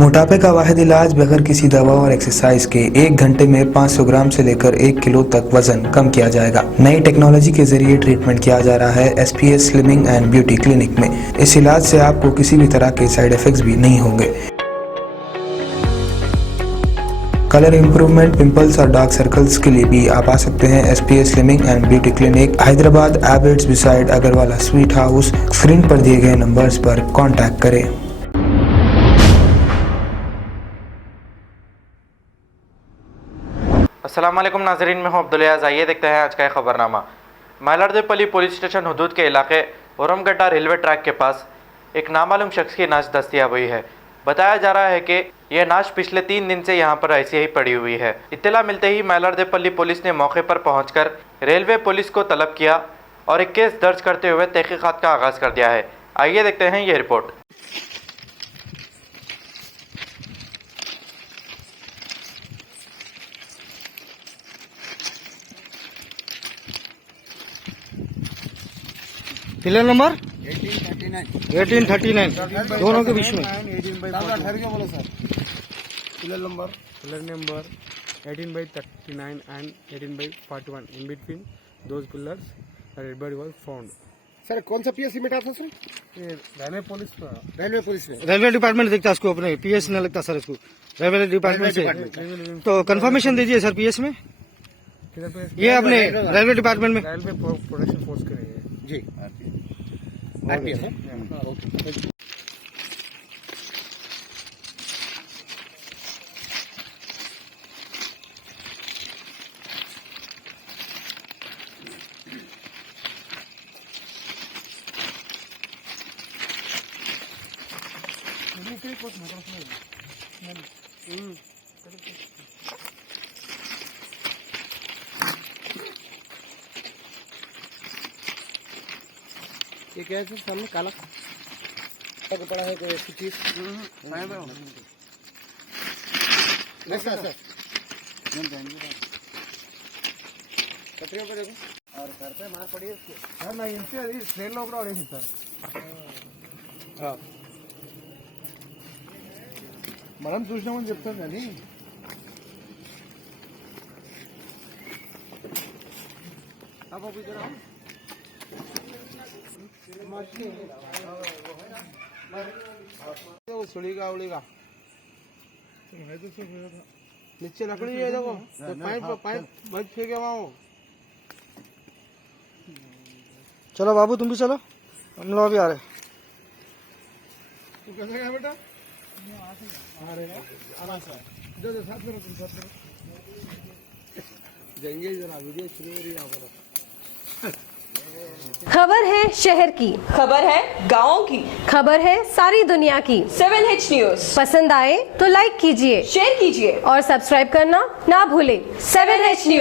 मोटापे का वाहिद इलाज बगैर किसी दवा और एक्सरसाइज के 1 घंटे में 500 ग्राम से लेकर 1 किलो तक वजन कम किया जाएगा। नई टेक्नोलॉजी के जरिए ट्रीटमेंट किया जा रहा है SPS slimming and beauty clinic में। इस इलाज से आपको किसी भी तरह के साइड इफेक्ट्स भी नहीं होंगे। कलर इंप्रूवमेंट, पिंपल्स और डार्क सर्कल्स के लिए भी आप आ सकते हैं SPS slimming and beauty clinic, Hyderabad, एबर्ट्स beside Agarwala sweet house. Screen पर दिए गए नंबर्स पर कॉन्टैक्ट करें। अस्सलामुअलैकुम नाज़रीन, मैं हूं अब्दुल-याज़। आइए देखते हैं आज का खबरनामा। मालारदेपल्ली पुलिस स्टेशन हदूद के इलाके औरमगड्डा रेलवे ट्रैक के पास एक नामालूम शख्स की नाश दस्तयाब हुई है। बताया जा रहा है कि यह नाश पिछले 3 दिन से यहां पर ऐसे ही पड़ी हुई है। इत्तला मिलते ही मालारदेपल्ली पुलिस ने मौके पर पहुंचकर रेलवे पुलिस को तलब किया और एक केस दर्ज करते हुए तहकीकात का आगाज़ कर दिया है। आइए देखते हैं ये रिपोर्ट। पिलर नंबर 1839 दोनों के बीच में। Pillar number 18/39 and 18/41 in between those pillars the dead body was found. Sir कौन सा पीएस लिमिट आता सर? ये रेलवे पुलिस में रेलवे डिपार्टमेंट देखता इसको, अपने पीएस न लगता सर इसको, रेलवे डिपार्टमेंट से। तो कंफर्मेशन दीजिए सर पीएस में। किधर पे? ये अपने रेलवे डिपार्टमेंट में रेलवे प्रोटेक्शन फोर्स के रही है जी। आरपीएफ है। ये क्या है सर सामने काला पड़ा है कोई चीज सर कटरियों पे देखो और घर पे मार पड़ी है उसके। सर मैं इनसे ट्रेन लोग और नहीं सर हाँ మనం చూసినామని చెప్తాం కానీ सुड़ीगा उड़ीगा नीचे लकड़ी है देखो, पाइप बच फेंके वहाँ। चलो बाबू तुम भी चलो, हम लोग अभी आ रहे। तू कैसे गया बेटा? जो साथ में तुम साथ में जाएंगे जरा वीडियो शुरू हो रही है। खबर है शहर की, खबर है गाँव की, खबर है सारी दुनिया की। 7H न्यूज पसंद आए तो लाइक कीजिए, शेयर कीजिए और सब्सक्राइब करना ना भूलें। 7H news.